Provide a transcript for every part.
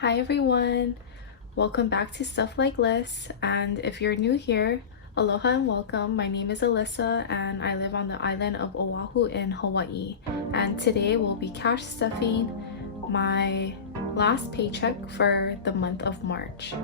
Hi everyone, welcome back to Stuff Like Liz, and if you're new here, aloha and welcome. My name is Alyssa and I live on the island of Oahu in Hawaii, and today we'll be cash stuffing my last paycheck for the month of March.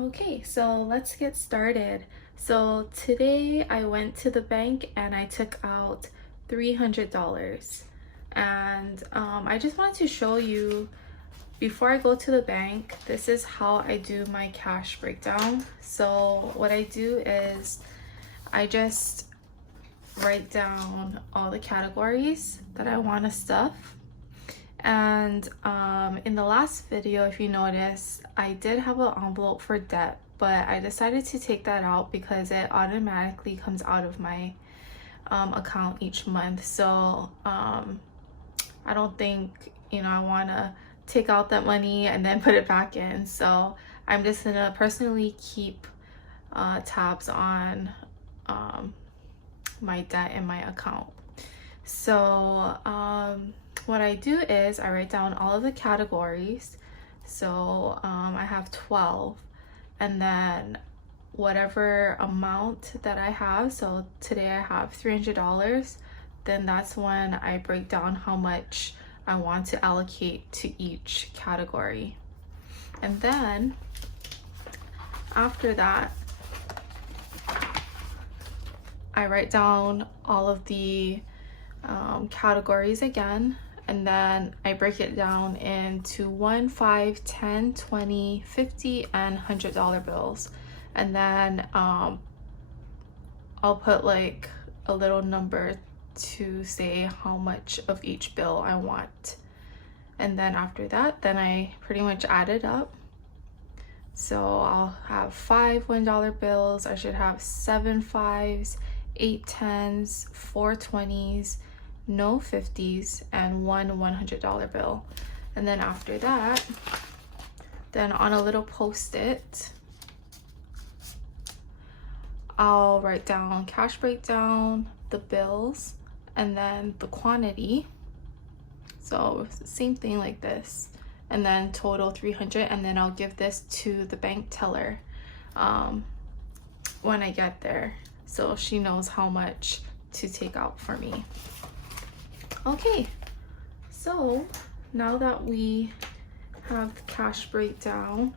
Okay, so let's get started. So today I went to the bank and I took out $300. And I just wanted to show you, before I go to the bank, this is how I do my cash breakdown. So what I do is I just write down all the categories that I want to stuff. And in the last video, if you notice, I did have an envelope for debt, but I decided to take that out because it automatically comes out of my account each month. So I don't think, I want to take out that money and then put it back in. So I'm just gonna personally keep tabs on my debt in my account. So what I do is I write down all of the categories. So I have 12, and then whatever amount that I have, so today I have $300, then that's when I break down how much I want to allocate to each category. And then after that, I write down all of the categories again, and then I break it down into 1, 5, 10, 20, 50, and $100 bills. And then I'll put like a little number to say how much of each bill I want. And then after that, then I pretty much add it up. So I'll have 5 $1 bills, I should have 7 5s, 8 10s, 4 20s, no 50s, and one $100 bill. And then after that, then on a little post-it, I'll write down cash breakdown, the bills, and then the quantity. So same thing like this, and then total 300, and then I'll give this to the bank teller when I get there, so she knows how much to take out for me. Okay, so now that we have the cash breakdown,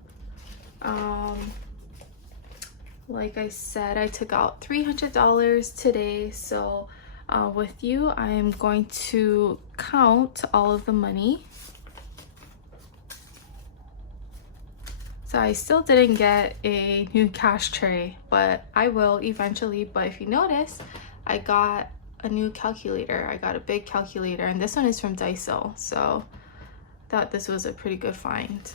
like I said, I took out $300 today. So with you, I'm going to count all of the money. So I still didn't get a new cash tray, but I will eventually. But if you notice, I got a new calculator. I got a big calculator, and this one is from Daiso, so I thought this was a pretty good find.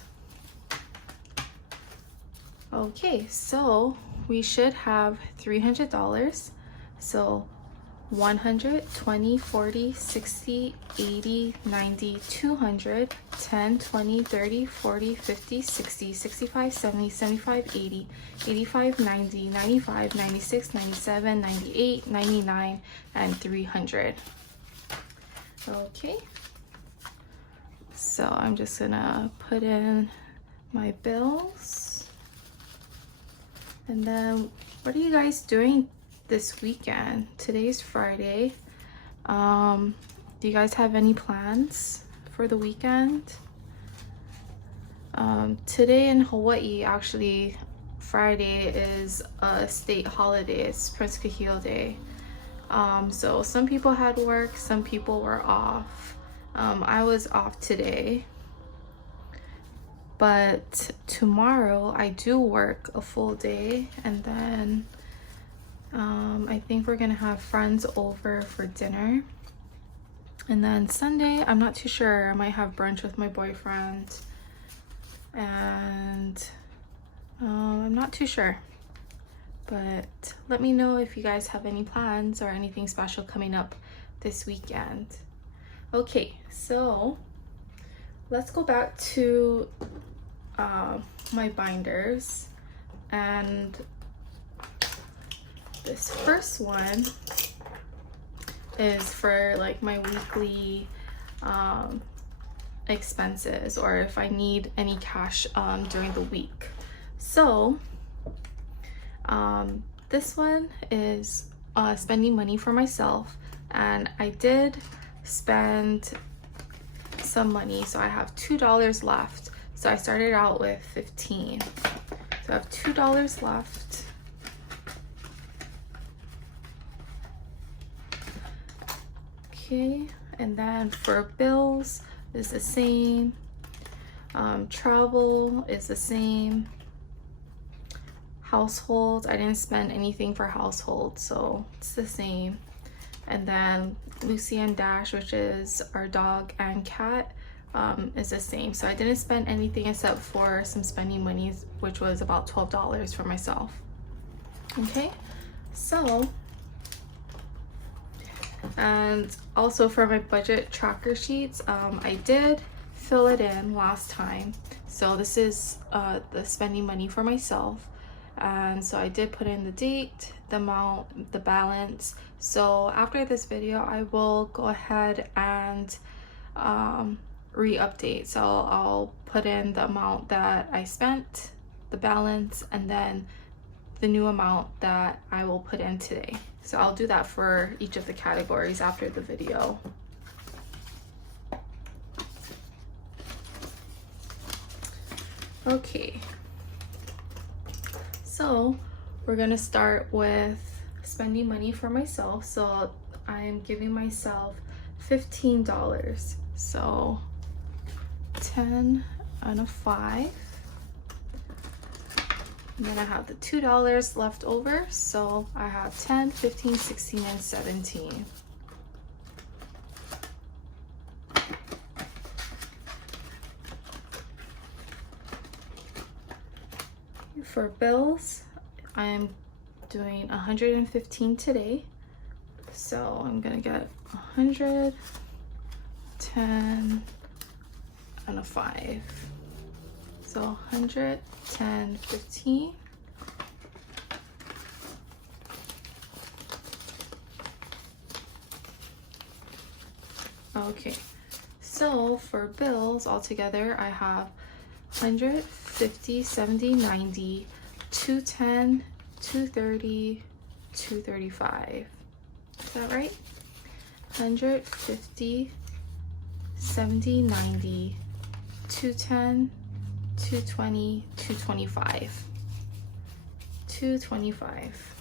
Okay, so we should have $300. So 100, 20, 40, 60, 80, 90, 200, 10, 20, 30, 40, 50, 60, 65, 70, 75, 80, 85, 90, 95, 96, 97, 98, 99, and 300. Okay, so I'm just gonna put in my bills. And then what are you guys doing this weekend? Today's Friday. Do you guys have any plans for the weekend? Today in Hawaii, actually, Friday is a state holiday. It's Prince Kahio Day. So some people had work, some people were off. I was off today. But tomorrow I do work a full day, and then I think we're gonna have friends over for dinner. And then Sunday, I'm not too sure, I might have brunch with my boyfriend, and I'm not too sure. But let me know if you guys have any plans or anything special coming up this weekend. Okay, so let's go back to my binders, and this first one is for like my weekly expenses, or if I need any cash during the week. So this one is spending money for myself, and I did spend some money, so I have $2 left. So I started out with 15, so I have $2 left. Okay, and then for bills is the same, travel is the same, household, I didn't spend anything for household, so it's the same. And then Lucy and Dash, which is our dog and cat, is the same. So I didn't spend anything except for some spending money, which was about $12 for myself. Okay, so, and also for my budget tracker sheets, I did fill it in last time. So this is the spending money for myself. And so I did put in the date, the amount, the balance. So after this video, I will go ahead and re-update. So I'll put in the amount that I spent, the balance, and then the new amount that I will put in today. So I'll do that for each of the categories after the video. Okay. So we're gonna start with spending money for myself. So I'm giving myself $15. So 10 and a 5. And then I have the $2 left over. So I have 10, 15, 16, and 17. For bills, I'm doing 115 today. So I'm gonna get 100, 10, and a 5. So 100, 10, 15. Okay, so for bills altogether, I have 100, 50, 70, 90, 210, 230, 235. Is that right? 100, 50, 70, 90, 210, 220, 225. 225.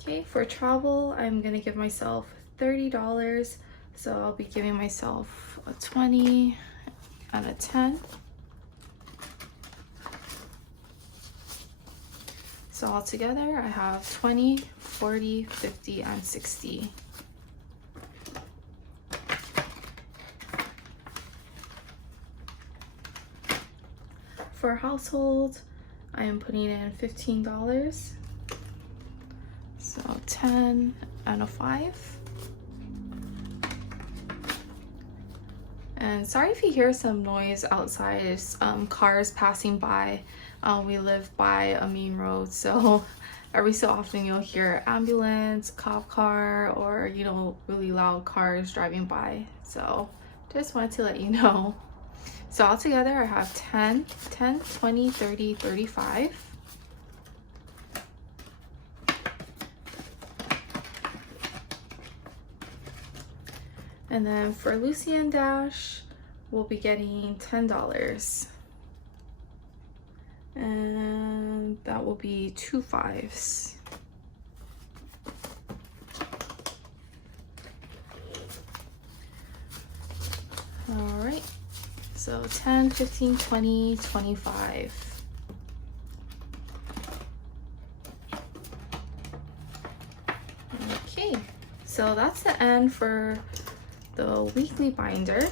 Okay, for travel, I'm gonna give myself $30. So I'll be giving myself a 20 and a 10. So altogether, I have 20, 40, 50, and 60. For household, I am putting in $15. So 10 and a 5. And sorry if you hear some noise outside. It's cars passing by. We live by a main road, so every so often you'll hear ambulance, cop car, or really loud cars driving by. So just wanted to let you know. So altogether I have 10, 20, 30, 35. And then for Lucy and Dash, we'll be getting $10. And that will be 2 5s. All right, so 10, 15, 20, 25. Okay, so that's the end for the weekly binder.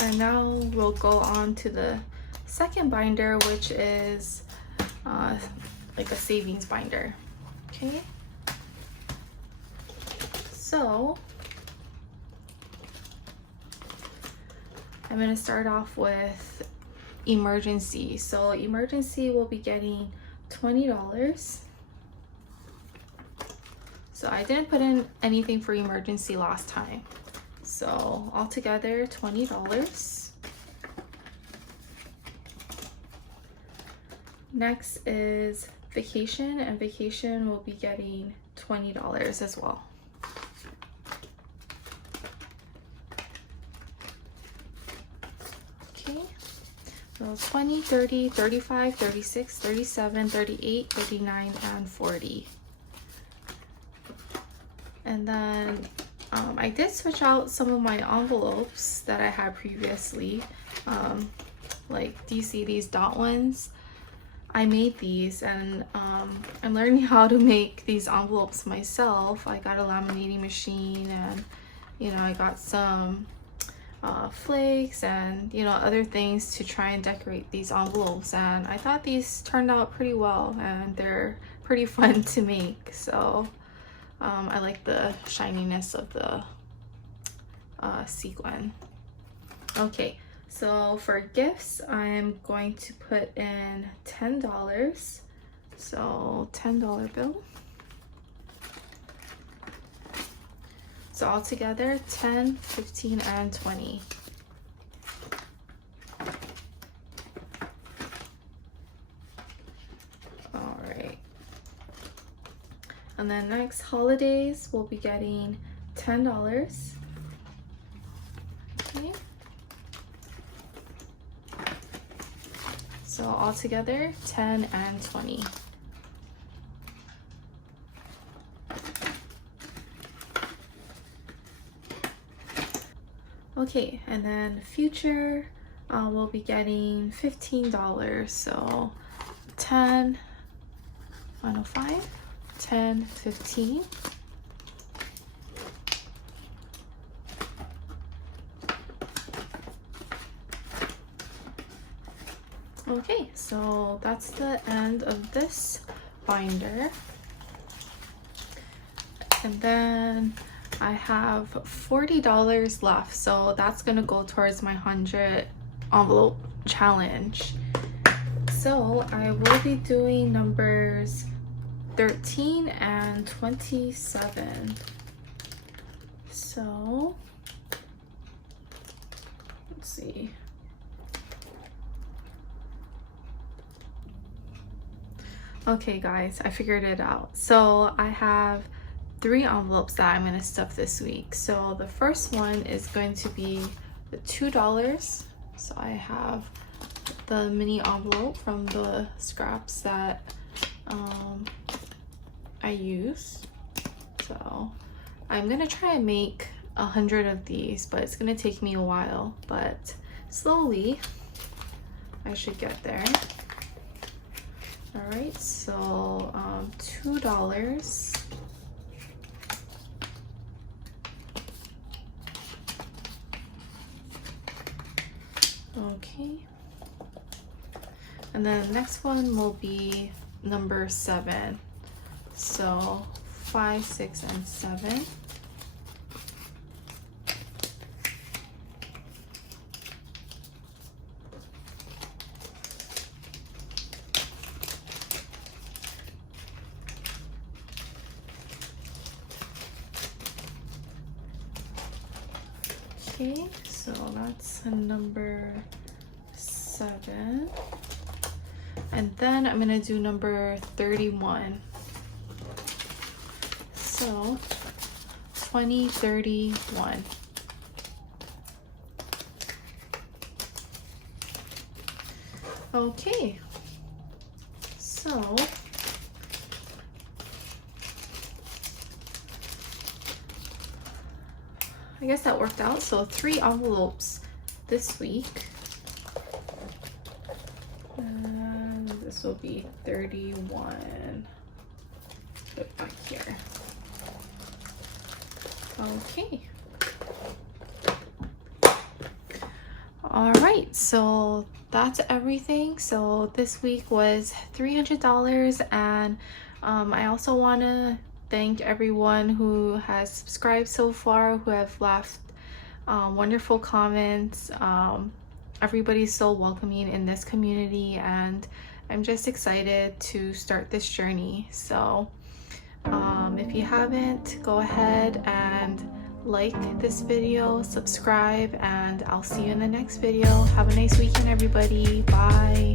And now we'll go on to the second binder, which is like a savings binder. Okay, so I'm going to start off with emergency. So emergency will be getting $20. So I didn't put in anything for emergency last time. So altogether $20. Next is vacation, and vacation will be getting $20 as well. Okay, so 20, 30, 35, 36, 37, 38, 39, and 40. And then I did switch out some of my envelopes that I had previously. Like, do you see these dot ones? I made these, and I'm learning how to make these envelopes myself. I got a laminating machine, and I got some flakes and other things to try and decorate these envelopes, and I thought these turned out pretty well, and they're pretty fun to make. So I like the shininess of the sequin. Okay, so for gifts, I'm going to put in $10. So $10 bill. So altogether 10, 15, and 20. All right. And then next, holidays, we'll be getting $10. Okay. So altogether 10 and 20. Okay, and then future, we'll be getting $15. So 10, 105, 10, 15. Okay, so that's the end of this binder. And then I have $40 left, so that's gonna go towards my 100 envelope challenge. So I will be doing numbers 13 and 27. So let's see. Okay guys, I figured it out. So I have 3 envelopes that I'm gonna stuff this week. So the first one is going to be the $2. So I have the mini envelope from the scraps that I use. So I'm gonna try and make 100 of these, but it's gonna take me a while, but slowly I should get there. All right, so $2. Okay, and then the next one will be number 7. So 5, 6, and 7. Okay, so that's a number 7. And then I'm gonna do number 31. So 20, 31. Okay, so I guess that worked out. So 3 envelopes this week. And this will be 31. Put it back here. Okay. All right, so that's everything. So this week was $300, and I also want to thank everyone who has subscribed so far, who have left wonderful comments. everybody's so welcoming in this community, and I'm just excited to start this journey. So if you haven't, go ahead and like this video, subscribe, and I'll see you in the next video. Have a nice weekend, everybody. Bye.